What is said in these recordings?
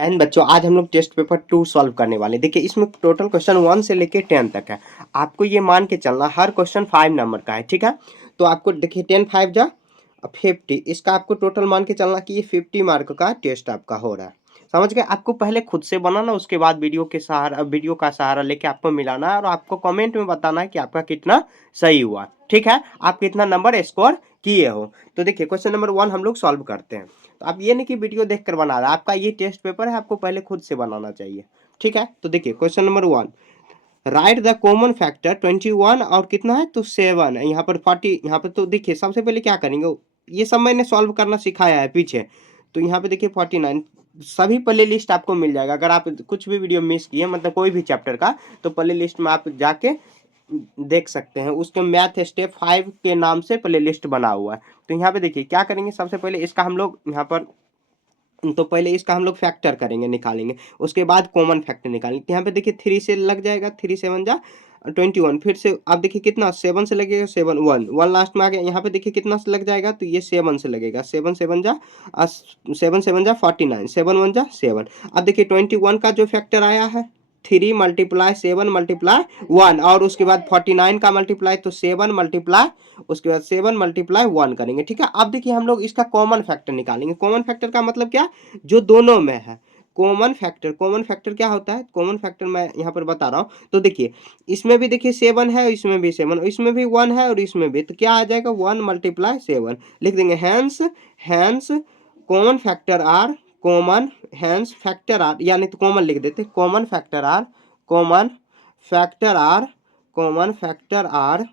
And बच्चों आज हम लोग टेस्ट पेपर 2 सॉल्व करने वाले हैं। देखिए इसमें टोटल क्वेश्चन 1 से लेके 10 तक है। आपको ये मान के चलना हर क्वेश्चन 5 नंबर का है, ठीक है। तो आपको देखिए 10 5 जा 50, इसका आपको टोटल मान के चलना कि ये 50 मार्क का टेस्ट आपका हो रहा है। समझ गए। आपको पहले खुद से बनाना, उसके बाद वीडियो का सहारा लेके आपको मिलाना है और आपको कमेंट में बताना है कि आपका कितना सही हुआ, ठीक है। आप कितना नंबर स्कोर किए हो। तो देखिए क्वेश्चन नंबर 1 हम लोग सॉल्व करते हैं। तो आप ये नहीं कि वीडियो देखकर बना रहा है, आपका ये टेस्ट पेपर है, आपको पहले खुद से बनाना चाहिए, ठीक है। तो देखिए question number 1, right the common factor 21 और कितना है तो 7 है, यहाँ पर 40। यहाँ पर तो देखिए सबसे पहले क्या करेंगे, ये सब मैंने सॉल्व करना सिखाया है पीछे। तो यहाँ पे देखिए 49 सभी प्ले लिस्ट आपको मिल जाएगा। अगर आप कुछ भी वीडियो मिस किए मतलब कोई भी चैप्टर का, तो प्ले लिस्ट में आप जाके देख सकते हैं। उसके मैथ स्टेप 5 के नाम से प्ले लिस्ट बना हुआ है। तो यहाँ पे देखिए क्या करेंगे, सबसे पहले इसका हम लोग यहाँ पर तो पहले इसका हम लोग फैक्टर करेंगे, निकालेंगे, उसके बाद कॉमन फैक्टर निकालेंगे। तो यहाँ पे देखिए 3 से लग जाएगा, 3 7 जा 21। फिर से आप देखिए कितना 7 से लगेगा, 7 1 1 लास्ट में आ गया। यहाँ पे देखिए कितना से लग जाएगा, तो ये 7 से लगेगा, 7 7 जा 7 जा 49, 7 1 जा 7। अब देखिए 21 का जो फैक्टर आया है 3 मल्टीप्लाई 7 मल्टीप्लाई 1, और उसके बाद 49 का मल्टीप्लाई तो 7 मल्टीप्लाई उसके बाद 7 मल्टीप्लाई 1 करेंगे, ठीक है। अब देखिए हम लोग इसका कॉमन फैक्टर निकालेंगे। कॉमन फैक्टर का मतलब क्या, जो दोनों में है। कॉमन फैक्टर क्या होता है, कॉमन फैक्टर मैं यहाँ पर बता रहा हूँ। तो देखिए इसमें भी देखिए 7 है, इसमें भी 7, इसमें भी 1 है और इसमें भी, तो क्या आ जाएगा 1 मल्टीप्लाई 7 लिख देंगे। Hence common factor are common hence factor are, यानी तो कॉमन लिख देते, common factor are common factor are common factor are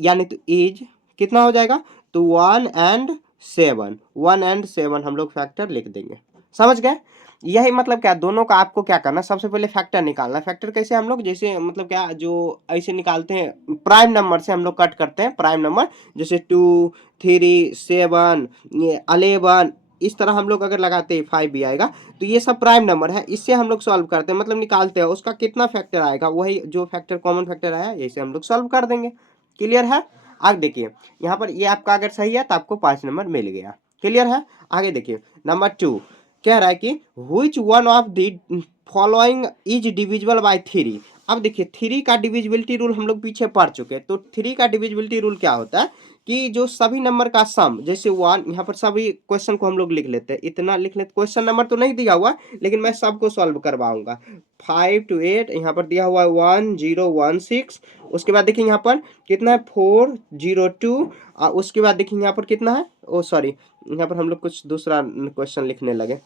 यानी तो इज कितना हो जाएगा, तो 1 एंड 7, 1 एंड 7 हम लोग फैक्टर लिख देंगे। समझ गए। यही मतलब क्या, दोनों का आपको क्या करना, सबसे पहले फैक्टर निकालना। फैक्टर कैसे हम लोग, जैसे मतलब क्या, जो ऐसे निकालते हैं प्राइम नंबर से हम लोग कट करते हैं प्राइम नंबर, जैसे 2 3 7 ये 11, इस तरह हम लोग अगर लगाते हैं 5 भी आएगा। तो ये सब प्राइम नंबर है, इससे हम लोग सॉल्व करते हैं, मतलब निकालते हैं उसका कितना फैक्टर आएगा, वही जो फैक्टर कॉमन फैक्टर आया ऐसे हम लोग सॉल्व कर देंगे। क्लियर है। आगे देखिए यहाँ पर ये आपका अगर सही है तो आपको 5 नंबर मिल गया। क्लियर है। आगे देखिए नंबर 2 कह रहा है कि which one of the following is divisible by 3। अब देखिए 3 का डिविजिबिलिटी रूल हम लोग पीछे पढ़ चुके हैं। तो 3 का डिविजिबिलिटी रूल क्या होता है कि जो सभी नंबर का सम, जैसे 1, यहाँ पर सभी क्वेश्चन को हम लोग लिख लेते हैं, इतना लिख लेते। क्वेश्चन नंबर तो नहीं दिया हुआ लेकिन मैं सबको सॉल्व करवाऊंगा। 5 to 8 यहाँ पर दिया हुआ है 1 0 1 6। उसके बाद देखिए यहाँ पर कितना है 4 0 2। उसके बाद देखिए यहाँ पर कितना है, ओ सॉरी यहाँ पर हम लोग कुछ दूसरा क्वेश्चन लिखने लगे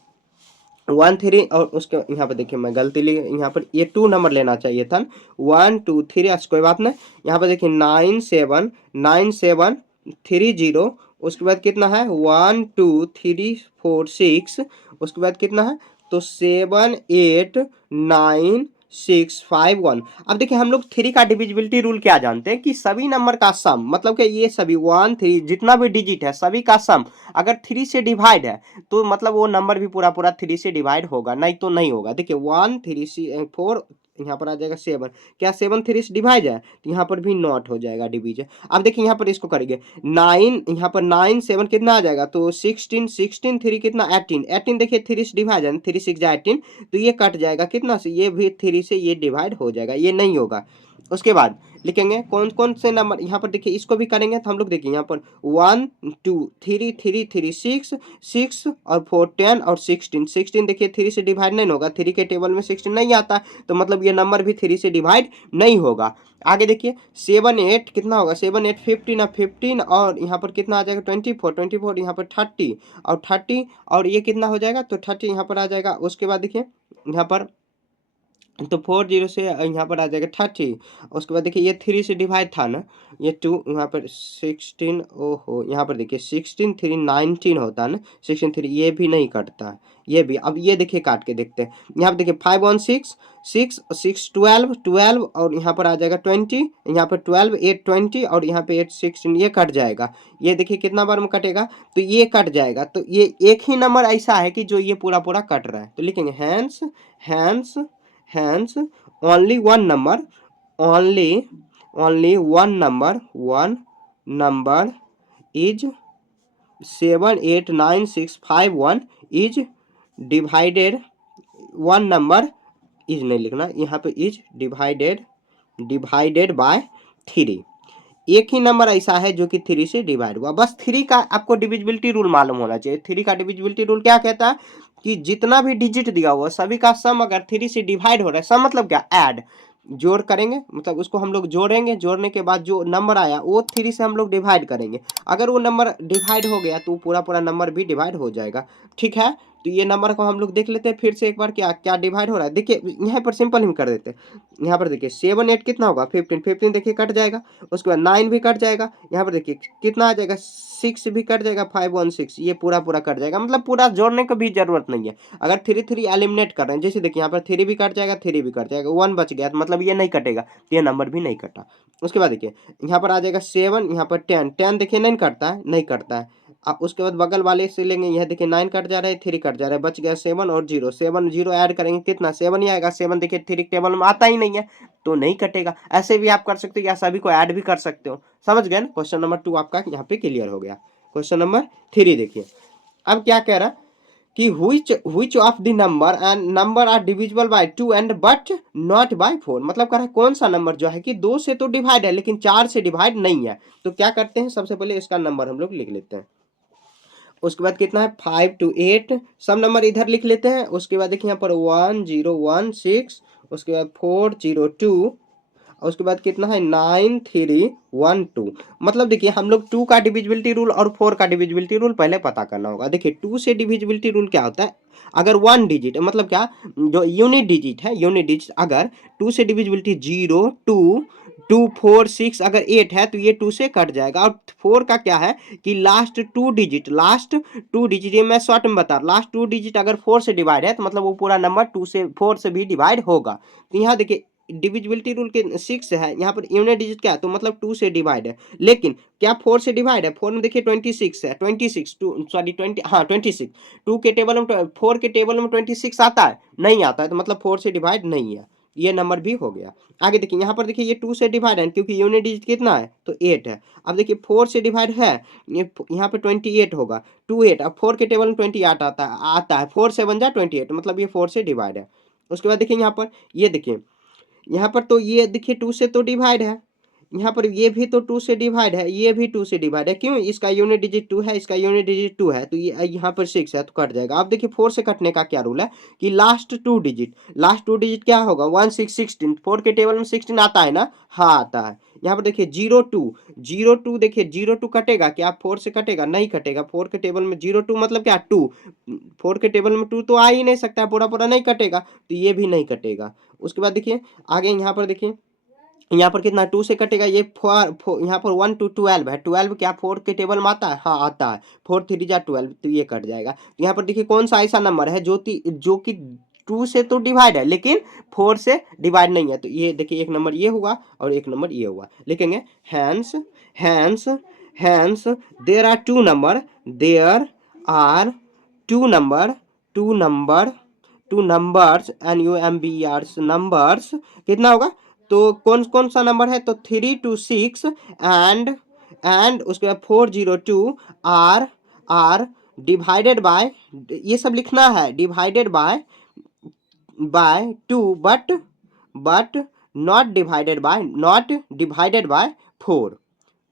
1 3, और उसके यहाँ पर देखिए मैं गलती ली, यहाँ पर ये 2 नंबर लेना चाहिए था, 1 2 3। अच्छा कोई बात नहीं। यहाँ पर देखिए 9 7 9 7 3 0। उसके बाद कितना है 1 2 3 4 6। उसके बाद कितना है तो 7 8 9 6 5 1। अब देखिए हम लोग 3 का डिविजिबिलिटी रूल क्या जानते हैं कि सभी नंबर का सम, मतलब कि ये सभी 1 3 जितना भी डिजिट है सभी का सम अगर 3 से डिवाइड है तो मतलब वो नंबर भी पूरा पूरा 3 से डिवाइड होगा, नहीं तो नहीं होगा। देखिए 1 3 4, यहाँ पर आ जाएगा 7, क्या 7 3 से डिवाइड है तो यहाँ पर भी नॉट हो जाएगा डिवीजन। अब देखिए यहाँ पर इसको करेंगे 9, यहाँ पर 9 7 कितना आ जाएगा तो 16 16 3 कितना 18 18। देखिए 3 से डिवाइड है, 3 6 18, तो ये कट जाएगा कितना से, ये भी 3 से ये डिवाइड हो जाएगा, ये नहीं होगा। उसके बाद लिखेंगे कौन कौन से नंबर, यहाँ पर देखिए इसको भी करेंगे तो हम लोग देखिए यहाँ पर 1 2 3 3 3 6 6 और 4 10 और 16 16। देखिए 3 से डिवाइड नहीं होगा, 3 के टेबल में 16 नहीं आता, तो मतलब ये नंबर भी 3 से डिवाइड नहीं होगा। आगे देखिए 7 8 कितना होगा, 7 8 15 15, और यहाँ पर कितना आ जाएगा 24 24, यहाँ पर 30 और 30, और ये कितना हो जाएगा तो 30 यहाँ पर आ जाएगा। उसके बाद देखिए यहाँ पर तो 4 0 से यहाँ पर आ जाएगा 30। उसके बाद देखिए ये 3 से डिवाइड था ना, ये 2 यहाँ पर 16, ओहो यहाँ पर देखिए 16 3 19 होता है ना, 16 3 ये भी नहीं कटता है, ये भी। अब ये देखिए काट के देखते हैं, यहाँ पर देखिए 5 1 6 6 6 12 12, और यहाँ पर आ जाएगा 20, यहाँ पर 12 8 20, और यहाँ पे 8 16, ये कट जाएगा। ये देखिए कितना बार में कटेगा तो ये कट जाएगा। तो ये एक ही नंबर ऐसा है कि जो ये पूरा पूरा कट रहा है, तो लिखेंगे hence hence hence only one number, only one number is 7 8 9 6 5 1 is divided one number is नहीं लिखना, यहाँ पे इज डिवाइडेड बाय 3। एक ही नंबर ऐसा है जो कि 3 से डिवाइड हुआ। बस 3 का आपको डिविजिबिलिटी रूल मालूम होना चाहिए। 3 का डिविजिबिलिटी रूल क्या कहता है कि जितना भी डिजिट दिया हुआ सभी का सम अगर 3 से डिवाइड हो रहा है, सम मतलब क्या, ऐड, जोड़ करेंगे, मतलब उसको हम लोग जोड़ेंगे, जोड़ने के बाद जो नंबर आया वो 3 से हम लोग डिवाइड करेंगे। अगर वो नंबर डिवाइड हो गया तो पूरा पूरा नंबर भी डिवाइड हो जाएगा। ठीक है, तो ये नंबर को हम लोग देख लेते हैं फिर से एक बार, क्या क्या डिवाइड हो रहा है। देखिए यहाँ पर सिंपल ही कर देते हैं। यहाँ पर देखिए 7 8 कितना होगा 15, 15 देखिए कट जाएगा, उसके बाद 9 भी कट जाएगा, यहाँ पर देखिए कितना आ जाएगा 6 भी कट जाएगा, 5 1 6, ये पूरा पूरा कट जाएगा, मतलब पूरा जोड़ने की भी जरूरत नहीं है। अगर 3 3 एलिमिनेट कर रहे हैं, जैसे देखिए यहाँ पर 3 भी कट जाएगा, 3 भी कट जाएगा, 1 बच गया, तो मतलब ये नहीं कटेगा, ये नंबर भी नहीं कटा। उसके बाद देखिए यहाँ पर आ जाएगा 7, यहाँ पर 10, 10 देखिए नहीं कटता है, नहीं कटता है। अब उसके बाद बगल वाले से लेंगे, यह देखिए 9 कट जा रहा है, 3 कट जा रहा है, बच गया 7 और 0, 7 0 ऐड करेंगे कितना 7 ही आएगा। 7 देखिए 3 टेबल में आता ही नहीं है तो नहीं कटेगा। ऐसे भी आप कर सकते हो या सभी को ऐड भी कर सकते हो। समझ गए ना, क्वेश्चन नंबर 2 आपका यहाँ पे क्लियर हो गया। क्वेश्चन नंबर 3 देखिए, अब क्या कह रहा कि which of the number are divisible by 2 and but not by 4, मतलब कह रहा है कौन सा नंबर जो है कि 2 से तो डिवाइड है लेकिन 4 से डिवाइड नहीं है। तो क्या करते हैं, सबसे पहले इसका नंबर हम लोग लिख लेते हैं। उसके बाद कितना है 5 to 8, सब नंबर इधर लिख लेते हैं। उसके बाद देखिए यहाँ पर 1 0 1 6, उसके बाद 4 0 2, और उसके बाद कितना है 9 3 1 2। मतलब देखिए हम लोग 2 का डिविजिबिलिटी रूल और 4 का डिविजिबिलिटी रूल पहले पता करना होगा। देखिए 2 से डिविजिबिलिटी रूल क्या होता है, अगर 1 डिजिट मतलब क्या, जो यूनिट डिजिट है, यूनिट डिजिट अगर 2 से डिविजिबिलिटी 0 2 2 4 6 अगर 8 है तो ये 2 से कट जाएगा। और 4 का क्या है कि लास्ट 2 डिजिट, ये मैं शॉर्ट में बता रहा, लास्ट 2 डिजिट अगर 4 से डिवाइड है तो मतलब वो पूरा नंबर 2 से 4 से भी डिवाइड होगा। तो यहाँ देखिए डिविजिबिलिटी रूल के 6 है, यहाँ पर यूनिट डिजिट क्या है तो मतलब 2 से डिवाइड है, लेकिन क्या 4 से डिवाइड है, 4 में देखिए 26 है, 26 2 सॉरी 20 हाँ 26, 2 के टेबल में 4 के टेबल में 26 आता है, नहीं आता है, तो मतलब 4 से डिवाइड नहीं है, ये नंबर भी हो गया। आगे देखिए यहाँ पर देखिए ये 2 से डिवाइड है क्योंकि यूनिट डिजिट कितना है तो 8 है। अब देखिए 4 से डिवाइड है, ये यहाँ पे 28 होगा, 28, अब 4 के टेबल में 28 आता है 4 से बन जाए 28, मतलब ये 4 से डिवाइड है। उसके बाद देखिए यहाँ पर, ये देखिए यहाँ पर तो ये देखिए 2 से तो डिवाइड है, यहाँ पर ये भी तो 2 से डिवाइड है, ये भी 2 से डिवाइड है, क्यों, इसका यूनिट डिजिट 2 है, इसका यूनिट डिजिट 2 है, तो ये यहाँ पर 6 है तो कट जाएगा। अब देखिए 4 से कटने का क्या रूल है कि लास्ट 2 डिजिट क्या होगा 1 6 16, 4 के टेबल में 16 आता है ना, हाँ आता है। यहाँ पर देखिए 0 2 देखिए 0 2 कटेगा क्या, 4 से कटेगा, नहीं कटेगा, 4 के टेबल में 0 2 मतलब क्या 2, 4 के टेबल में 2 तो आ ही नहीं सकता, पूरा पूरा नहीं कटेगा, तो ये भी नहीं कटेगा। उसके बाद देखिए आगे यहाँ पर देखिए, यहाँ पर कितना 2 से कटेगा, ये यहाँ पर 1 to 12 है, 12 क्या 4 के टेबल में आता है, हाँ आता है, 4 3 जा 12, तो ये कट जाएगा। तो यहाँ पर देखिए कौन सा ऐसा नंबर है जो कि 2 से तो डिवाइड है लेकिन 4 से डिवाइड नहीं है, तो ये देखिए एक नंबर ये हुआ और एक नंबर ये हुआ। लिखेंगे hence hence hence there are two numbers numbers कितना होगा, तो कौन कौन सा नंबर है तो 3 to 6 एंड उसके बाद 4 0 2 आर डिवाइडेड बाय, ये सब लिखना है, divided by 2 but not divided by 4।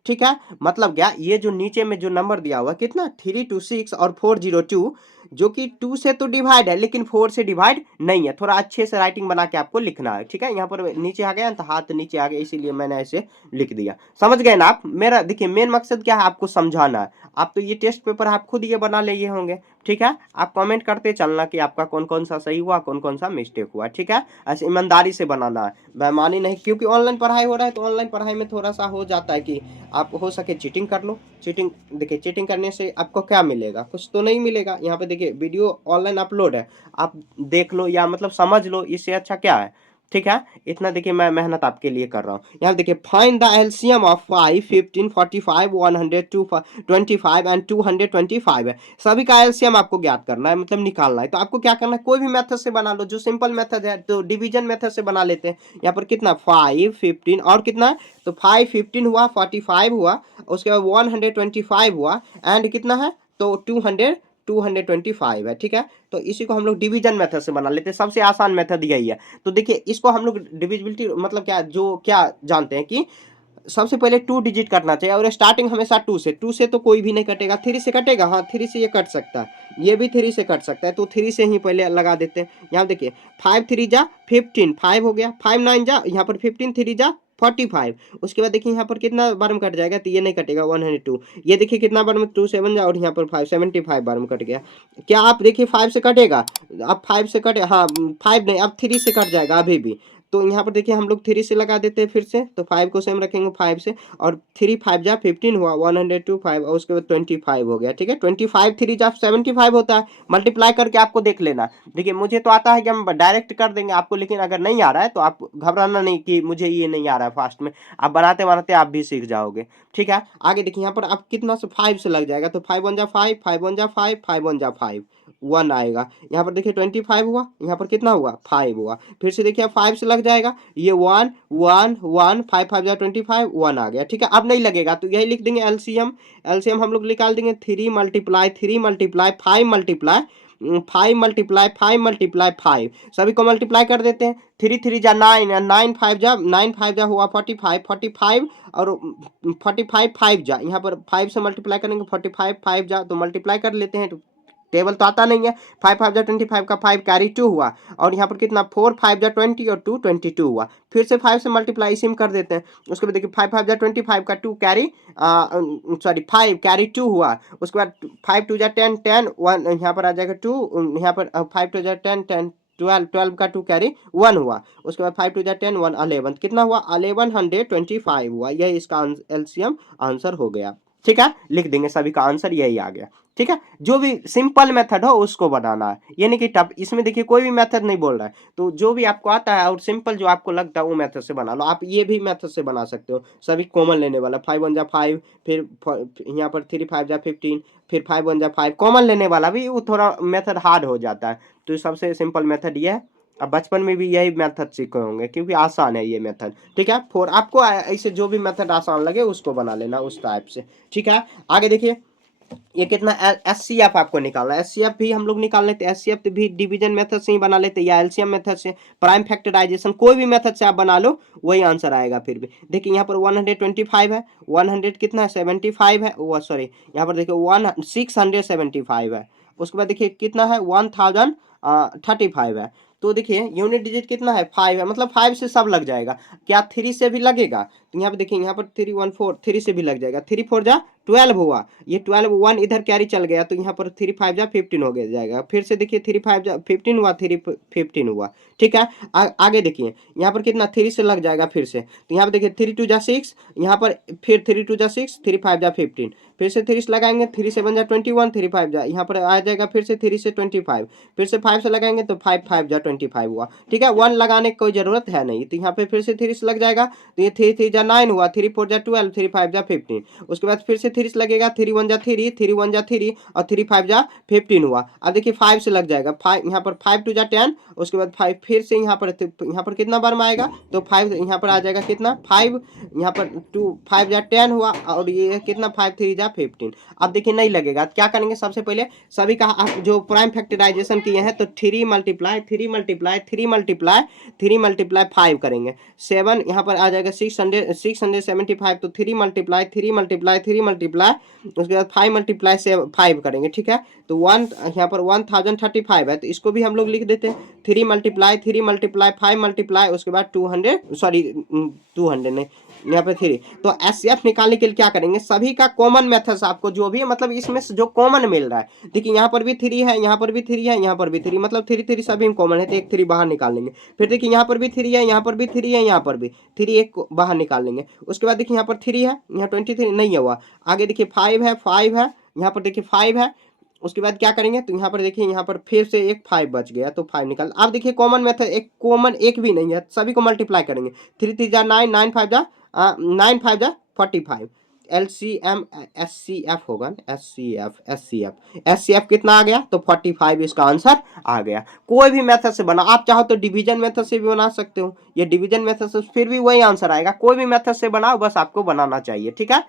ठीक है, मतलब क्या, ये जो नीचे में जो नंबर दिया हुआ कितना 3 to 6 और 4 0 2 जो कि 2 से तो डिवाइड है लेकिन 4 से डिवाइड नहीं है, थोड़ा अच्छे से राइटिंग बना के आपको लिखना है। ठीक है, यहाँ पर नीचे आ गया तो हाथ नीचे आ गया, इसीलिए मैंने ऐसे लिख दिया। समझ गए ना आप, मेरा देखिए मेन मकसद क्या है, आपको समझाना है। आप तो ये टेस्ट पेपर आप खुद ये बना लिए होंगे, ठीक है, आप कमेंट करते चलना कि आपका कौन कौन सा सही हुआ, कौन कौन सा मिस्टेक हुआ। ठीक है, ऐसे ईमानदारी से बनाना है, बेईमानी नहीं, क्योंकि ऑनलाइन पढ़ाई हो रहा है तो ऑनलाइन पढ़ाई में थोड़ा सा हो जाता है कि आप हो सके चीटिंग कर लो। चीटिंग देखिए, चीटिंग करने से आपको क्या मिलेगा, कुछ तो नहीं मिलेगा। यहाँ पे देखिए वीडियो ऑनलाइन अपलोड है, आप देख लो या मतलब समझ लो, इससे अच्छा क्या है। ठीक है, इतना देखिए मैं मेहनत आपके लिए कर रहा हूँ। यहाँ देखिए find the LCM of 5 15 45 125 and 225 है, सभी का एलसीएम आपको ज्ञात करना है, मतलब निकालना है। तो आपको क्या करना है, कोई भी मेथड से बना लो, जो सिंपल मेथड है तो डिवीजन मेथड से बना लेते हैं। यहाँ पर कितना 5 15 और कितना है तो 5 15 हुआ, 45 हुआ, उसके बाद 125 हुआ एंड कितना है तो 225 है, ठीक है। तो इसी को हम लोग डिवीजन मेथड से बना लेते हैं, सबसे आसान मेथड यही है। तो देखिए इसको हम लोग डिविजिबिलिटी मतलब क्या जानते हैं कि सबसे पहले 2 डिजिट करना चाहिए और स्टार्टिंग हमेशा 2 से तो कोई भी नहीं कटेगा, 3 से कटेगा, हाँ 3 से ये कट सकता है, ये भी 3 से कट सकता है, तो 3 से ही पहले लगा देते हैं। यहाँ देखिए 5 3 जा 15, 5 हो गया, 5 9 जा यहाँ पर 15, 3 जा 45। उसके बाद देखिए यहाँ पर कितना बार में कट जाएगा, तो ये नहीं कटेगा 102। ये देखिए कितना बार में 2 7 जा और यहाँ पर 5 75 बार में कट गया। क्या आप देखिए 5 से कटेगा, अब 5 से कटे, हाँ 5 नहीं, अब 3 से कट जाएगा अभी भी। तो यहाँ पर देखिए हम लोग 3 से लगा देते हैं फिर से, तो 5 को सेम रखेंगे 5 से, और 3 5 जा 15 हुआ, 102 5 और उसके बाद 25 हो गया, ठीक है। 25 3 जा 75 होता है, मल्टीप्लाई करके आपको देख लेना। देखिए मुझे तो आता है कि हम डायरेक्ट कर देंगे आपको, लेकिन अगर नहीं आ रहा है तो आप घबराना नहीं कि मुझे ये नहीं आ रहा है फास्ट में, आप बनाते बनाते आप भी सीख जाओगे, ठीक है। आगे देखिए यहाँ पर आप कितना से 5 से लग जाएगा, तो 5 1 जा 5, 5 1 जा 5, 5 1 जा 5, 1 आएगा। यहाँ पर देखिए 25 हुआ, यहाँ पर कितना हुआ 5 हुआ, फिर से देखिए 5 से लग जाएगा, ये 1 1 1, 5 5 जा 25, 1 आ गया, ठीक है। अब नहीं लगेगा तो यही लिख देंगे एलसीएम। एलसीएम हम लोग निकाल देंगे 3 मल्टीप्लाई 5 मल्टीप्लाई 5 मल्टीप्लाई 5, सभी को मल्टीप्लाई कर देते हैं। 3 3 जा 9, 9 5 जा हुआ 45, 45 और 45 5 जा, यहाँ पर 5 से मल्टीप्लाई करेंगे 45 5 जा, तो मल्टीप्लाई कर लेते हैं, तो टेबल तो आता नहीं है। 5 5 जा 25 का 5 कैरी 2 हुआ, और यहाँ पर कितना 4 5 जा 20 और 2 22 हुआ, फिर से 5 से मल्टीप्लाई इसी में कर देते हैं। उसके बाद देखिए 5 5 जा 25 का 2 कैरी सॉरी 5 कैरी 2 हुआ, उसके बाद 5 2 जा 10 10 1 यहाँ पर आ जाएगा 2, यहाँ पर 5 2 जा 10 10 12 12 का 2 कैरी 1 हुआ, उसके बाद 5 2 जा 10 1 11, कितना हुआ 1125 हुआ, यही इसका एलसीएम आंसर हो गया, ठीक है। लिख देंगे सभी का आंसर यही आ गया, ठीक है। जो भी सिंपल मेथड हो उसको बनाना है, ये नहीं कि टफ। इसमें देखिए कोई भी मेथड नहीं बोल रहा है, तो जो भी आपको आता है और सिंपल जो आपको लगता है वो मेथड से बना लो। आप ये भी मेथड से बना सकते हो, सभी कॉमन लेने वाला 5 1 जा 5, फिर यहाँ पर 3 5 जा 15, फिर 5 1 जा 5, कॉमन लेने वाला भी वो थोड़ा मेथड हार्ड हो जाता है, तो सबसे सिंपल मेथड ये है। अब बचपन में भी यही मेथड सीखे होंगे क्योंकि आसान है ये मेथड, ठीक है। फोर आपको ऐसे जो भी मेथड आसान लगे उसको बना लेना उस टाइप से, ठीक है। आगे देखिए ये कितना एचसीएफ आपको निकालना है, एचसीएफ भी हम लोग निकाल लेते हैं, एचसीएफ भी डिवीजन मेथड से ही बना लेते हैं या एलसीएम मेथड से, प्राइम फैक्टराइजेशन कोई भी मेथड से आप बना लो वही आंसर आएगा। फिर भी देखिए यहाँ पर 125 है, 100 कितना है 75 है, वो सॉरी यहाँ पर देखिए 675 है, उसके बाद देखिए कितना है 1035 है। तो देखिए यूनिट डिजिट कितना है 5 है, मतलब 5 से सब लग जाएगा। क्या 3 से भी लगेगा, तो यहाँ पे देखिए यहाँ पर 3 1 4 3 से भी लग जाएगा, 3 4 जा 12 हुआ, ये 12 1 इधर कैरी चल गया, तो यहाँ पर 3 5 जा 15 हो गया जाएगा, फिर से देखिए 3 5 जा 15 हुआ, 3 15 हुआ, ठीक है। आगे देखिए यहाँ पर कितना 3 से लग जाएगा फिर से, तो यहाँ पर देखिए 3 2 जा 6, यहाँ पर फिर 3 2 जा 6, 3 5 जा 15, फिर से 3 से लगाएंगे 3 7 जा 21, 3 5 जा यहाँ पर आ जाएगा फिर से 3 से 25, फिर से 5 से लगाएंगे तो 5 5 जा 25 हुआ, ठीक है। 1 लगाने की कोई जरूरत है नहीं, तो यहाँ पे फिर से 3 से लग जाएगा, तो ये 3 3 जा 9 हुआ, 3 4 जा 12, 3 5 जा 15, उसके बाद फिर से 3 से लगेगा, 3 1 जा 3, 3 1 जा 3 और 3 5 जा 15 हुआ। अब देखिए 5 से लग जाएगा, 5 यहाँ पर 5 2 जा 10, उसके बाद 5 फिर से यहाँ पर कितना बार में आएगा, तो 5 यहाँ पर आ जाएगा कितना 5, यहाँ पर 2 5 जा 10 हुआ, और ये कितना 5 3 जा 15। अब देखिए नहीं लगेगा, क्या करेंगे सबसे पहले सभी का आप जो प्राइम फैक्टराइजेशन किए हैं, तो 3 मल्टीप्लाई 3 मल्टीप्लाई 3 मल्टीप्लाई 3 मल्टीप्लाई 5 करेंगे, 7 यहाँ पर आ जाएगा 675, तो 3 मल्टीप्लाई 3 मल्टीप्लाई 3 मल्टीप्लाई उसके बाद 5 मल्टीप्लाई 5 करेंगे, ठीक है। तो 1 यहाँ पर 1035 है, तो इसको भी हम लोग लिख देते हैं 3 मल्टीप्लाई 5 मल्टीप्लाई उसके बाद 200 सॉरी 200 नहीं यहाँ पे 3। तो एचसीएफ निकालने के लिए क्या करेंगे, सभी का कॉमन मेथड्स आपको जो भी है, मतलब इसमें से जो कॉमन मिल रहा है, देखिए यहाँ पर भी 3 है, यहाँ पर भी 3 है, यहाँ पर भी 3, मतलब 3 3 सभी में कॉमन है, तो एक 3 बाहर निकाल लेंगे। फिर देखिए यहाँ पर भी 3 है, यहाँ पर भी 3 है, यहाँ पर भी 3 एक बाहर निकाल लेंगे। उसके बाद देखिए यहाँ पर 3 है, यहाँ 23 नहीं हुआ। आगे देखिए 5 है, 5 है, यहाँ पर देखिए 5 है। उसके बाद क्या करेंगे, तो यहाँ पर देखिए यहाँ पर फिर से एक 5 बच गया, तो 5 निकाल। अब देखिए कॉमन मेथड एक कॉमन एक भी नहीं है, सभी को मल्टीप्लाई करेंगे। 3 3 जा 9, 9 5 जा 9 5 जा 45, एलसीएम एचसीएफ होगा, एचसीएफ कितना आ गया, तो 45 इसका आंसर आ गया। कोई भी मेथड से बना, आप चाहो तो डिवीजन मेथड से भी बना सकते हो, ये डिवीजन मेथड से फिर भी वही आंसर आएगा। कोई भी मेथड से बनाओ, बस आपको बनाना चाहिए, ठीक है।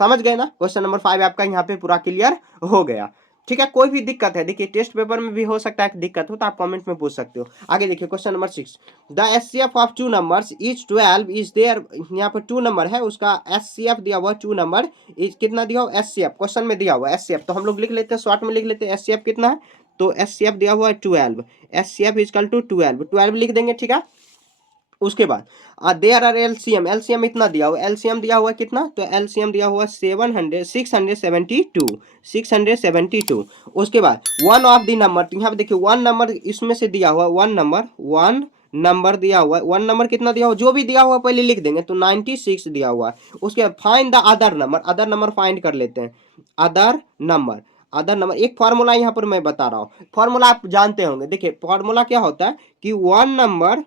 समझ गए ना, क्वेश्चन नंबर 5 आपका यहाँ पे पूरा क्लियर हो गया। ठीक है, कोई भी दिक्कत है देखिए टेस्ट पेपर में भी हो सकता है कि दिक्कत हो, तो आप कमेंट में पूछ सकते हो। आगे देखिए question number 6, the HCF of two numbers is 12 is there, यहाँ पर 2 नंबर है उसका एचसीएफ दिया हुआ 2 नंबर इज कितना दिया हुआ एचसीएफ, क्वेश्चन में दिया हुआ एचसीएफ, तो हम लोग लिख लेते हैं शॉर्ट में लिख लेते हैं एचसीएफ कितना है, तो एचसीएफ दिया हुआ है 12, एचसीएफ इजकल टू 12 लिख देंगे। ठीक है, उसके बाद देयर आर एलसीएम, एलसीएम इतना दिया हुआ, एलसीएम दिया हुआ कितना, तो एलसीएम दिया हुआ 672, 672। उसके बाद वन ऑफ द नंबर, तो यहाँ पे देखिए वन नंबर इसमें से दिया हुआ, वन नंबर दिया हुआ है, वन नंबर कितना दिया हुआ, जो भी दिया हुआ पहले लिख देंगे, तो 96 दिया हुआ है। उसके बाद find the other number, other number find कर लेते हैं, अदर नंबर, अदर नंबर। एक फॉर्मूला यहाँ पर मैं बता रहा हूँ, फॉर्मूला आप जानते होंगे, देखिए फॉर्मूला क्या होता है कि वन नंबर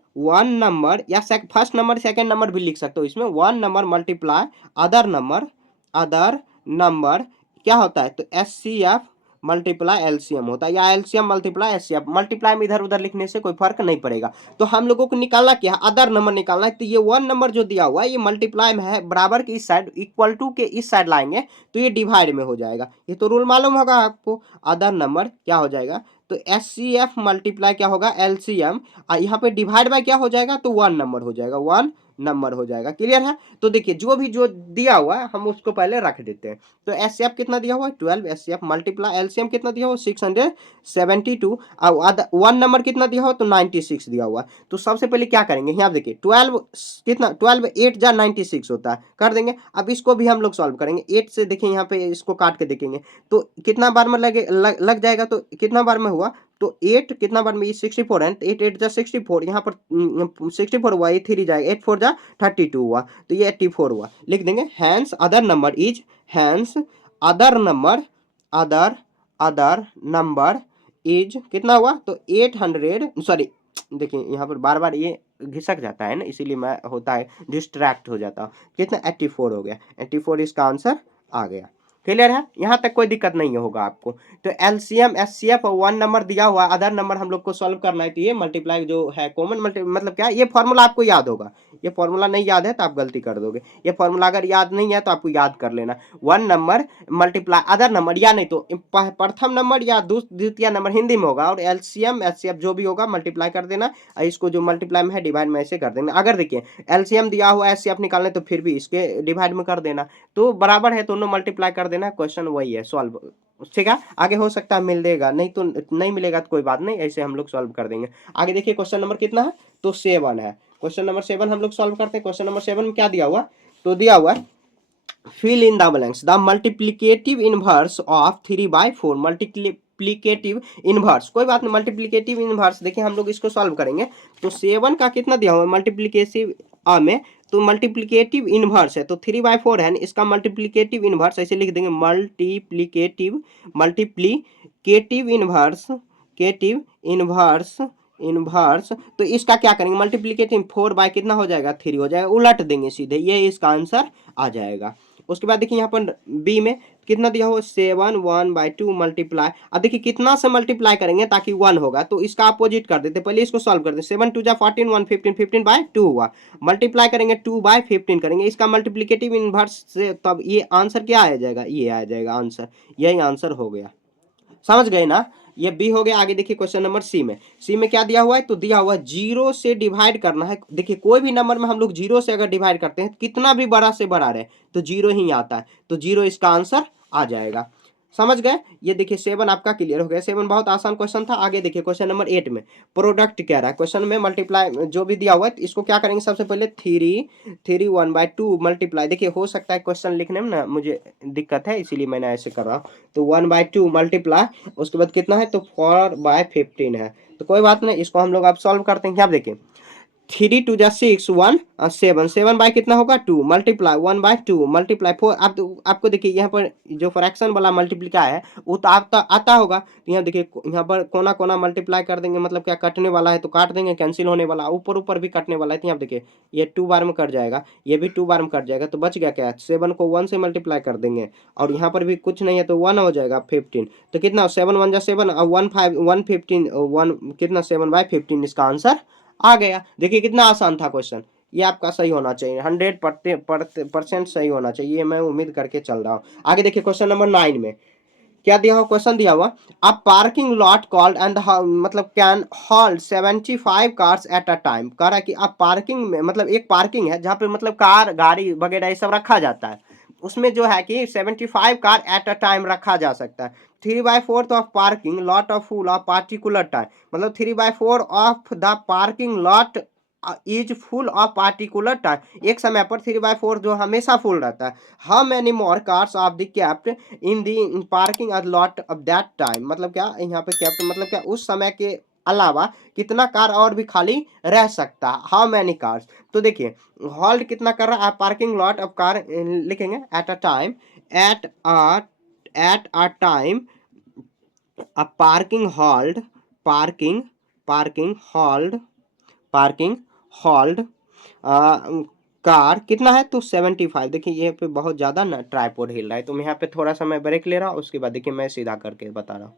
या फर्स्ट नंबर सेकंड नंबर भी लिख सकते हो इसमें, one number multiply other number, other number क्या होता है, तो S C F multiply LCM होता है, या एलसीएम मल्टीप्लाई एचसीएफ, मल्टीप्लाई में इधर उधर लिखने से कोई फर्क नहीं पड़ेगा। तो हम लोगों को निकालना क्या है, अदर नंबर निकालना है, तो ये वन नंबर जो दिया हुआ है ये मल्टीप्लाई में है, बराबर के इस साइड, इक्वल टू के इस साइड लाएंगे तो ये डिवाइड में हो जाएगा, ये तो रूल मालूम होगा आपको। अदर नंबर क्या हो जाएगा, तो एस सी एफ मल्टीप्लाई क्या होगा एलसीएम, यहाँ पे डिवाइड बाय क्या हो जाएगा, तो वन नंबर हो जाएगा, वन नंबर हो जाएगा। क्लियर है, तो देखिए जो भी जो दिया हुआ है हम उसको पहले रख देते हैं। तो एस सी एफ कितना दिया हुआ है 12, S C F multiply LCM कितना दिया हुआ 672, और वन नंबर कितना दिया हुआ, तो 96 दिया हुआ है। तो सबसे पहले क्या करेंगे, यहाँ देखिए 12 कितना, 12 8 जा 96 होता है, कर देंगे। अब इसको भी हम लोग सॉल्व करेंगे, 8 से देखिए यहाँ पे इसको काट के देखेंगे तो कितना बार में लग जाएगा, तो कितना बार में हुआ, तो 8 कितना बार में, ये 64 है, 8 8 जा 64, यहाँ पर 64 हुआ, ये 3 जाएगा, 8 4 जा 32 हुआ, तो ये 84 हुआ, लिख देंगे। Hence other number is, hence other number, other other number is कितना हुआ, तो 800, सॉरी देखिए यहाँ पर बार बार ये घिसक जाता है ना, इसीलिए मैं होता है डिस्ट्रैक्ट हो जाता हूँ। कितना 84 हो गया, 84 इसका आंसर आ गया। क्लियर है, यहाँ तक कोई दिक्कत नहीं होगा आपको। तो एलसीएम एचसीएफ और वन नंबर दिया हुआ, अदर नंबर हम लोग को सॉल्व करना है, तो ये मल्टीप्लाई जो है कॉमन मतलब क्या, ये फॉर्मूला आपको याद होगा, ये फॉर्मूला नहीं याद है तो आप गलती कर दोगे, ये फॉर्मूला अगर याद नहीं है तो आपको याद कर लेना, one number multiply other number, या नहीं तो प्रथम नंबर या द्वितीय नंबर हिंदी में होगा, और एलसीएम एचसीएफ जो भी होगा मल्टीप्लाई कर देना, इसको जो मल्टीप्लाई में है डिवाइड में ऐसे कर देना। अगर देखिए एलसीएम दिया हुआ है एचसीएफ निकालने, तो फिर भी इसके डिवाइड में कर देना, तो बराबर है, दोनों मल्टीप्लाई कर देना, क्वेश्चन वही है सॉल्व। ठीक है, आगे हो सकता है मिलेगा, नहीं तो नहीं मिलेगा तो कोई बात नहीं, ऐसे हम लोग सॉल्व कर देंगे। आगे देखिए क्वेश्चन नंबर कितना है, तो 7 है, क्वेश्चन नंबर 7 हम लोग सॉल्व करते हैं। क्वेश्चन नंबर 7 में क्या दिया हुआ, तो दिया हुआ है fill in the blanks, the multiplicative inverse of 3/4, multiplicative inverse, कोई बात नहीं, मल्टीप्लीकेटिव इनवर्स देखिए हम लोग इसको सॉल्व करेंगे। तो 7 का कितना दिया हुआ है मल्टीप्लीकेटिव में, तो मल्टीप्लीकेटिव इनवर्स है, तो 3/4 है, इसका मल्टीप्लीकेटिव इनवर्स ऐसे लिख देंगे, मल्टीप्लीकेटिव इनवर्स, केटिव इनवर्स, इनवर्स, तो इसका क्या करेंगे मल्टीप्लीकेटिव 4 बाय कितना हो जाएगा 3 हो जाएगा, उलट देंगे सीधे, ये इसका आंसर आ जाएगा। उसके बाद देखिए यहाँ पर बी में कितना दिया हो 7 1/2 मल्टीप्लाई, अब देखिए कितना से मल्टीप्लाई करेंगे ताकि 1 होगा, तो इसका अपोजिट कर देते, पहले इसको सॉल्व कर दे, 7 2 जा 14 1 15, 15/2 हुआ, मल्टीप्लाई करेंगे 2/15 करेंगे, इसका मल्टीप्लीकेटिव इनवर्स से, तब ये आंसर क्या आ जाएगा, ये आ जाएगा आंसर, यही आंसर हो गया। समझ गए ना, ये बी हो गया। आगे देखिए क्वेश्चन नंबर सी में, सी में क्या दिया हुआ है, तो दिया हुआ है 0 से डिवाइड करना है। देखिए कोई भी नंबर में हम लोग 0 से अगर डिवाइड करते हैं, कितना भी बड़ा से बड़ा रहे तो 0 ही आता है, तो 0 इसका आंसर आ जाएगा। समझ गए, ये देखिए 7 आपका क्लियर हो गया। 7 बहुत आसान क्वेश्चन था। आगे देखिए क्वेश्चन नंबर 8 में प्रोडक्ट कह रहा है, क्वेश्चन में मल्टीप्लाई जो भी दिया हुआ है, इसको क्या करेंगे, सबसे पहले 3 1/2 मल्टीप्लाई, देखिए हो सकता है क्वेश्चन लिखने में ना मुझे दिक्कत है, इसीलिए मैंने ऐसे कर रहा हूँ, तो 1/2 मल्टीप्लाई, उसके बाद कितना है, तो 4/15 है, तो कोई बात नहीं, इसको हम लोग आप सॉल्व करते हैं। क्या देखें 3 2 जा 6 1 7, 7 बाय कितना होगा 2 मल्टीप्लाई 1/2 मल्टीप्लाई 4, आपको देखिए यहाँ पर जो फ्रैक्शन वाला मल्टीप्लीकाई है वो तो आपका आता होगा, तो यहाँ देखिए यहाँ पर कोना कोना मल्टीप्लाई कर देंगे, मतलब क्या कटने वाला है तो काट देंगे, कैंसिल होने वाला, ऊपर ऊपर भी कटने वाला है, तो यहाँ देखिए ये 2 बार में कट जाएगा, ये भी 2 बार में कट जाएगा, तो बच गया क्या 7 को 1 से मल्टीप्लाई कर देंगे, और यहाँ पर भी कुछ नहीं है तो 1 हो जाएगा 15, तो कितना 7 1 जा 7 और 1 5 1 15 1 कितना 7/15 इसका आंसर आ गया। देखिए कितना आसान था क्वेश्चन, ये आपका सही होना चाहिए, 100% सही होना चाहिए, मैं उम्मीद करके चल रहा हूँ। आगे देखिए क्वेश्चन नंबर 9 में क्या दिया हुआ, क्वेश्चन दिया हुआ, अ पार्किंग लॉट कॉल्ड एंड मतलब can hold 75 cars at a time. कह रहा है कि अब पार्किंग में मतलब एक पार्किंग है जहाँ पे मतलब कार गाड़ी वगैरह ये सब रखा जाता है, उसमें जो है कि 75 कार एट अ टाइम रखा जा सकता है। 3/4 of parking lot of full of particular time, मतलब 3/4 of the parking lot is full of particular time, एक समय पर 3/4 जो हमेशा फुल रहता है। How many more cars of the kept in the parking lot of that time, मतलब क्या यहाँ पे कैप्ट मतलब क्या उस समय के अलावा कितना कार और भी खाली रह सकता है, हाउ मैनी कार्स। तो देखिए हॉल्ट कितना कर रहा है, पार्किंग लॉट ऑफ कार लिखेंगे at a time, at a at a time a parking hold, parking parking hold, parking hold car कितना है तो 75। देखिए ये पे बहुत ज्यादा ना ट्राइपॉड हिल रहा है, तो मैं यहाँ पे थोड़ा सा मैं ब्रेक ले रहा हूँ, उसके बाद देखिए मैं सीधा करके बता रहा हूँ।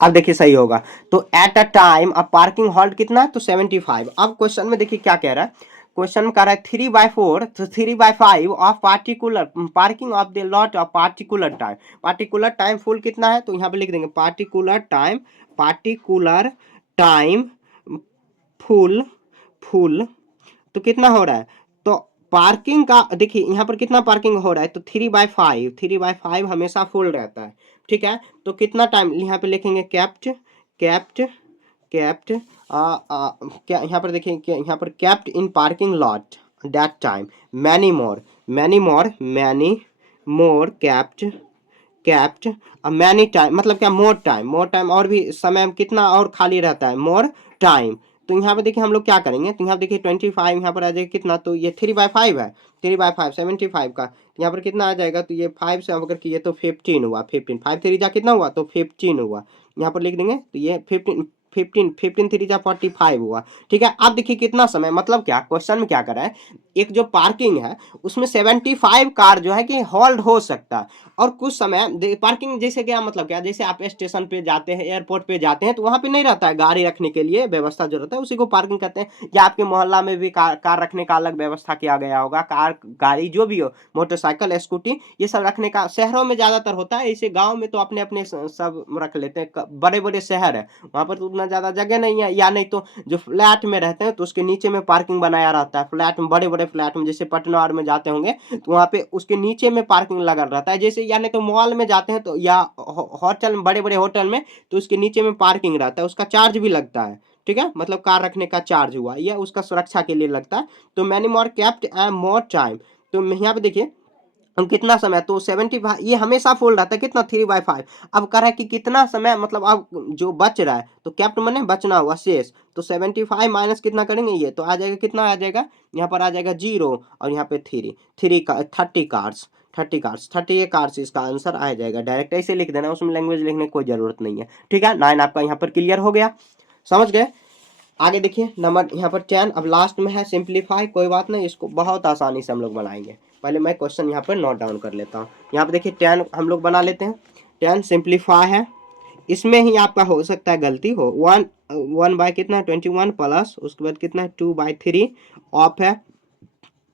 अब देखिए सही होगा। तो एट अ टाइम अब पार्किंग हॉल्ट कितना है तो 75। अब क्वेश्चन में देखिए क्या कह रहा है, क्वेश्चन में कह रहा है 3/4 तो 3/5 of particular parking of the lot of particular time. Particular time full कितना है तो यहाँ पे लिख देंगे particular time, particular time full, full तो कितना हो रहा है तो पार्किंग का देखिए यहाँ पर कितना पार्किंग हो रहा है तो 3/5, 3/5 हमेशा फुल रहता है, ठीक है। तो कितना टाइम यहाँ पे लिखेंगे कैप्ट, कैप्ट कैप्ट क्या यहाँ पर देखिए क्या यहाँ पर kept in parking lot that time, many more, many more, many more kept, kept many time मतलब क्या मोर टाइम, मोर टाइम और भी समय कितना और खाली रहता है मोर टाइम। तो यहाँ पे देखिए हम लोग क्या करेंगे तो यहाँ पे देखिए 25 यहाँ पर आ जाएगा कितना तो ये 3/5 है, 3/5 75 का यहाँ पर कितना आ जाएगा तो ये 5 से अगर किए तो 15 हुआ, 15 5 3 जा कितना हुआ तो 15 हुआ, यहाँ पर लिख देंगे तो ये 15 15 15 3 जा 45 हुआ, ठीक है। अब देखिए कितना समय मतलब क्या क्वेश्चन में क्या कर रहा है, एक जो पार्किंग है उसमें 75 कार जो है कि होल्ड हो सकता है, और कुछ समय पार्किंग जैसे क्या मतलब क्या जैसे आप स्टेशन पे जाते हैं एयरपोर्ट पे जाते हैं तो वहां पे नहीं रहता है गाड़ी रखने के लिए व्यवस्था जो रहता है उसी को पार्किंग कहते हैं, या आपके मोहल्ला में भी कार रखने का अलग व्यवस्था किया गया होगा, कार गाड़ी जो भी हो मोटरसाइकिल स्कूटी ये सब रखने का शहरों में ज्यादातर होता है, इसे गाँव में तो अपने अपने सब रख लेते हैं, बड़े बड़े शहर है वहां पर तो उतना ज्यादा जगह नहीं है, या नहीं तो जो फ्लैट में रहते हैं तो उसके नीचे में पार्किंग बनाया रहता है, फ्लैट में बड़े बड़े फ्लैट में जैसे पटना और में जाते होंगे तो वहाँ पे उसके नीचे में पार्किंग लगा रहता है, जैसे या नहीं तो मॉल में जाते हैं तो या होटल में बड़े बड़े होटल में तो उसके नीचे में पार्किंग रहता है, उसका चार्ज भी लगता है, ठीक है, मतलब कार रखने का चार्ज हुआ या उसका सुरक्षा के लिए लगता है। तो many more kept and more time, तो यहाँ पे देखिए हम कितना समय तो 75 ये हमेशा फुल रहता है कितना 3/5। अब कह रहा है कि कितना समय मतलब अब जो बच रहा है तो कैप्ट मैंने बचना हुआ शेष, तो 75 माइनस कितना करेंगे ये तो आ जाएगा कितना आ जाएगा यहाँ पर आ जाएगा 0 और यहाँ पे 3 का 30 कार्स, 30 कार्स 30 कार्स इसका आंसर आ जाएगा, डायरेक्ट ऐसे लिख देना उसमें लैंग्वेज लिखने की कोई जरूरत नहीं है, ठीक है। 9 आपका यहाँ पर क्लियर हो गया, समझ गए। आगे देखिए नंबर यहाँ पर 10 अब लास्ट में है सिंप्लीफाई, कोई बात नहीं इसको बहुत आसानी से हम लोग बनाएंगे, पहले मैं क्वेश्चन यहाँ पर नोट डाउन कर लेता हूँ। यहाँ पर देखिए 10 हम लोग बना लेते हैं, 10 सिंप्लीफाई है, इसमें ही आपका हो सकता है गलती हो, 1 बाय कितना 21 प्लस उसके बाद कितना 2/3 ऑफ है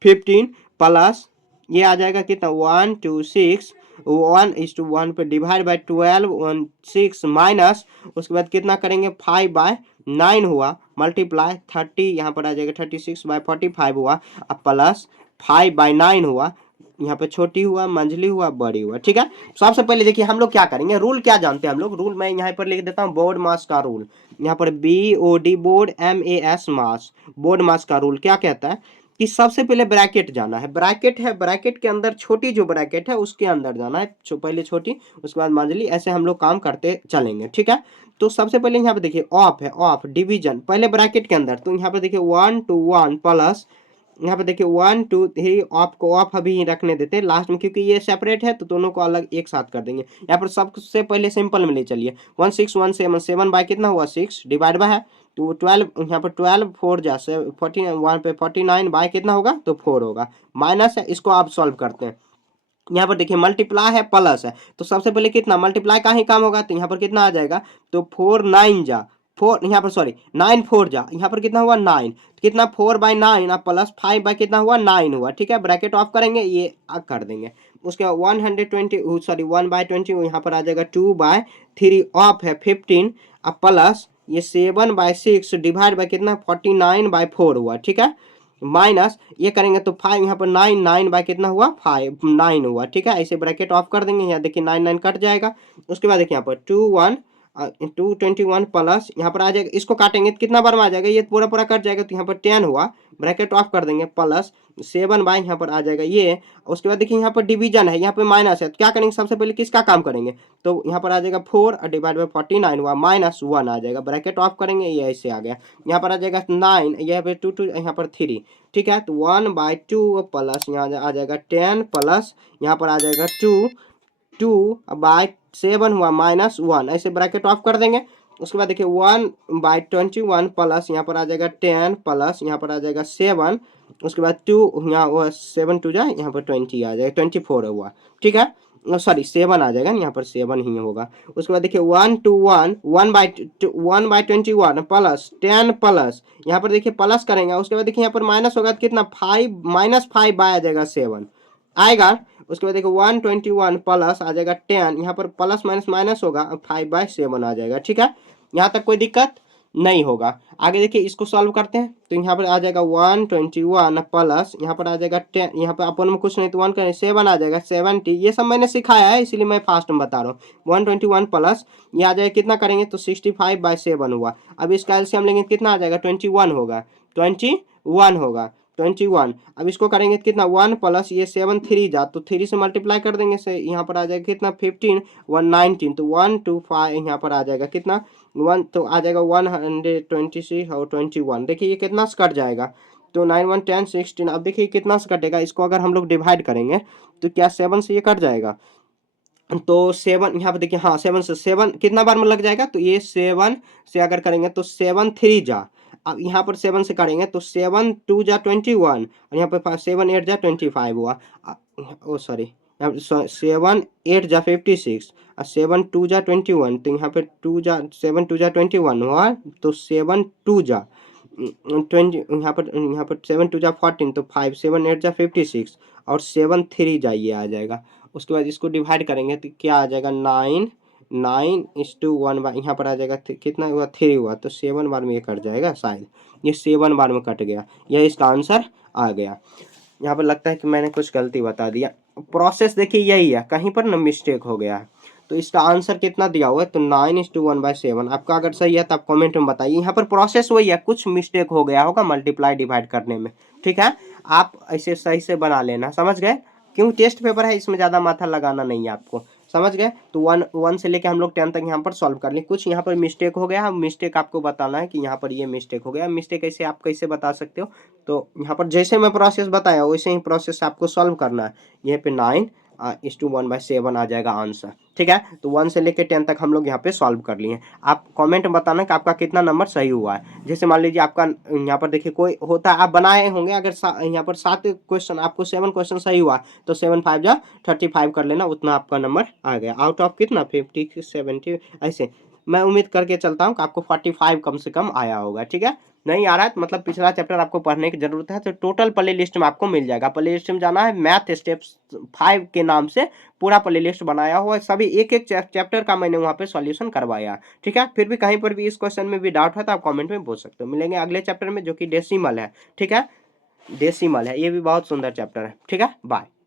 15 प्लस ये आ जाएगा कितना 1 2 6 1:1 पे डिवाइड बाय 12 1 6 माइनस उसके बाद कितना करेंगे 5/9 हुआ मल्टीप्लाई 30 यहाँ पर आ जाएगा 36/45 हुआ अब प्लस 5/9 हुआ, यहाँ पे छोटी हुआ मंझली हुआ बड़ी हुआ, ठीक है। सबसे पहले देखिए हम लोग क्या करेंगे, रूल क्या जानते हैं हम लोग, रूल मैं यहाँ पर लिख देता हूँ बोर्ड मास का रूल, यहाँ पर BOD बोर्ड MAS मास, बोर्ड मास का रूल क्या कहता है कि सबसे पहले ब्रैकेट जाना है, ब्रैकेट है ब्रैकेट के अंदर छोटी जो ब्रैकेट है उसके अंदर जाना है, पहले छोटी उसके बाद मंझली, ऐसे हम लोग काम करते चलेंगे, ठीक है। तो सबसे पहले यहाँ पे देखिए ऑफ है, ऑफ डिवीजन पहले ब्रैकेट के अंदर, तो यहाँ पे देखिए 1 to 1 प्लस यहाँ पे देखिए 1 2 3 ऑफ को ऑफ अभी रखने देते हैं लास्ट में क्योंकि ये सेपरेट है तो दोनों को अलग एक साथ कर देंगे। यहाँ पर सबसे पहले सिंपल में ले चलिए 1 6 1 7 7 बाय कितना हुआ 6 डिवाइड बाय है तो 12 यहाँ पर 12 4 जा 14 1 पे 49 बाय कितना होगा तो 4 होगा, माइनस है इसको आप सॉल्व करते हैं। यहाँ पर देखिए मल्टीप्लाई है प्लस है तो सबसे पहले कितना मल्टीप्लाई का ही काम होगा तो यहाँ पर कितना आ जाएगा तो 4 9 जा 4 यहाँ पर सॉरी 9 4 जा, यहाँ पर कितना हुआ 9, कितना 4/9 अब प्लस 5 कितना हुआ 9 हुआ, ठीक है। ब्रैकेट ऑफ करेंगे, ये कर देंगे। उसके बाद 120 सॉरी 1/20 यहाँ पर आ जाएगा 2/3 ऑफ है 15 अब प्लस ये 7/6 डिवाइड बाय कितना 49/4 हुआ, ठीक है। माइनस ये करेंगे तो 5 यहाँ पर 9 9 कितना हुआ 5 9 हुआ, ठीक है। ऐसे ब्रैकेट ऑफ कर देंगे, यहाँ देखिए 9 9 कट जाएगा। उसके बाद देखिए यहाँ पर 221 प्लस यहाँ पर आ जाएगा, इसको काटेंगे तो कितना बार में आ जाएगा, ये पूरा पूरा कट जाएगा तो यहाँ पर 10 हुआ, ब्रैकेट ऑफ कर देंगे प्लस 7 यहाँ पर आ जाएगा ये। उसके बाद देखिए यहाँ पर डिवीजन है, यहाँ पे माइनस है, तो क्या करेंगे सबसे पहले किसका काम करेंगे, तो यहाँ पर आ जाएगा 4 डिवाइड बाई 49 हुआ -1 आ जाएगा, ब्रैकेट ऑफ करेंगे, ये ऐसे आ गया। यहाँ पर आ जाएगा 9 यहाँ पे 2 यहाँ पर 3, ठीक है। तो 1/2 प्लस यहाँ आ जाएगा 10 प्लस यहाँ पर आ जाएगा 2/7 हुआ -1, ऐसे ब्रैकेट ऑफ कर देंगे। उसके बाद देखिए 1/21 प्लस यहाँ पर आ जाएगा 10 प्लस यहाँ पर आ जाएगा 7, उसके बाद 2 यहाँ 7 2 जा यहाँ पर 20 आ जाएगा 24 हुआ, ठीक है। सॉरी 7 आ जाएगा, यहाँ पर 7 ही होगा। उसके बाद देखिए 1/21 प्लस 10 प्लस यहाँ पर देखिए प्लस करेंगे, उसके बाद देखिए यहाँ पर माइनस होगा तो कितना 5 -5 आ जाएगा 7 आएगा। उसके बाद देखो 121 प्लस आ जाएगा 10 यहाँ पर प्लस माइनस माइनस होगा 5/7 आ जाएगा, ठीक है। यहाँ तक कोई दिक्कत नहीं होगा। आगे देखिए इसको सॉल्व करते हैं, तो यहाँ पर आ जाएगा 121 प्लस यहाँ पर आ जाएगा 10, यहाँ पर अपन में कुछ नहीं तो 1 करें 7 आ जाएगा 70, ये सब मैंने सिखाया है इसीलिए मैं फास्ट में बता रहा हूँ। 121 प्लस ये आ जाएगा कितना करेंगे तो 65/7 हुआ। अब इसका एलसीएम लेंगे कितना आ जाएगा 21 होगा, 21 होगा 21। अब इसको करेंगे तो कितना 1 प्लस ये 7 3 जा तो 3 से मल्टीप्लाई कर देंगे से यहाँ पर आ जाएगा कितना 15 119 तो 125 यहाँ पर आ जाएगा कितना 1 तो आ जाएगा 126 और 21। देखिए ये कितना से कट जाएगा तो 9 1 10 16। अब देखिए कितना से कटेगा, इसको अगर हम लोग डिवाइड करेंगे तो क्या 7 से ये कट जाएगा, तो 7 यहाँ पर देखिए हाँ 7 से 7 कितना बार में लग जाएगा, तो ये 7 से अगर करेंगे तो 7 3 जा, अब यहाँ पर 7 से करेंगे तो 7 2 जा 21 और यहाँ पर 7 8 जा 25 हुआ। ओ सॉरी 7 8 जा 56 और 7 2 जा 21 तो यहाँ पे 7 2 जा 21 हुआ, तो 7 2 जा 20 यहाँ पर 7 2 जा 14 तो 5 7 8 जा 56 और 7 3 जा ये आ जाएगा। उसके बाद इसको डिवाइड करेंगे तो क्या आ जाएगा 9 9:1 यहाँ पर आ जाएगा कितना हुआ 3 हुआ, तो 7 बार में ये कट जाएगा, शायद ये 7 बार में कट गया, यह इसका आंसर आ गया। यहाँ पर लगता है कि मैंने कुछ गलती बता दिया, प्रोसेस देखिए यही है, कहीं पर ना मिस्टेक हो गया है। तो इसका आंसर कितना दिया हुआ है तो 9:1/7। आपका अगर सही है तो आप कमेंट में बताइए। यहाँ पर प्रोसेस वही है, कुछ मिस्टेक हो गया होगा मल्टीप्लाई डिवाइड करने में, ठीक है। आप ऐसे सही से बना लेना, समझ गए, क्यों टेस्ट पेपर है इसमें ज़्यादा माथा लगाना नहीं है आपको, समझ गए। तो 1 से लेके हम लोग 10 तक यहाँ पर सॉल्व कर लें। कुछ यहाँ पर मिस्टेक हो गया, मिस्टेक आपको बताना है कि यहाँ पर ये मिस्टेक हो गया। मिस्टेक ऐसे आप कैसे बता सकते हो, तो यहाँ पर जैसे मैं प्रोसेस बताया वैसे ही प्रोसेस आपको सॉल्व करना है। यहाँ पे 9:1/7 आ जाएगा आंसर, ठीक है। तो 1 से लेके 10 तक हम लोग यहाँ पे सॉल्व कर लिए। आप कमेंट में बताना कि आपका कितना नंबर सही हुआ है। जैसे मान लीजिए आपका यहाँ पर देखिए कोई होता है आप बनाए होंगे, अगर यहाँ पर 7 क्वेश्चन आपको 7 क्वेश्चन सही हुआ तो 7 5 जा 35 कर लेना, उतना आपका नंबर आ गया। आउट ऑफ कितना 50 70 ऐसे मैं उम्मीद करके चलता हूँ कि आपको 45 कम से कम आया होगा, ठीक है। नहीं आ रहा है तो मतलब पिछला चैप्टर आपको पढ़ने की जरूरत है, तो टोटल प्ले लिस्ट में आपको मिल जाएगा। प्ले लिस्ट में जाना है, मैथ स्टेप्स 5 के नाम से पूरा प्ले लिस्ट बनाया हुआ है, सभी एक एक चैप्टर का मैंने वहाँ पे सॉल्यूशन करवाया, ठीक है। फिर भी कहीं पर भी इस क्वेश्चन में भी डाउट है तो आप कमेंट में पूछ सकते हो। मिलेंगे अगले चैप्टर में जो कि डेसिमल है, ठीक है, डेसिमल है, ये भी बहुत सुंदर चैप्टर है, ठीक है। बाय।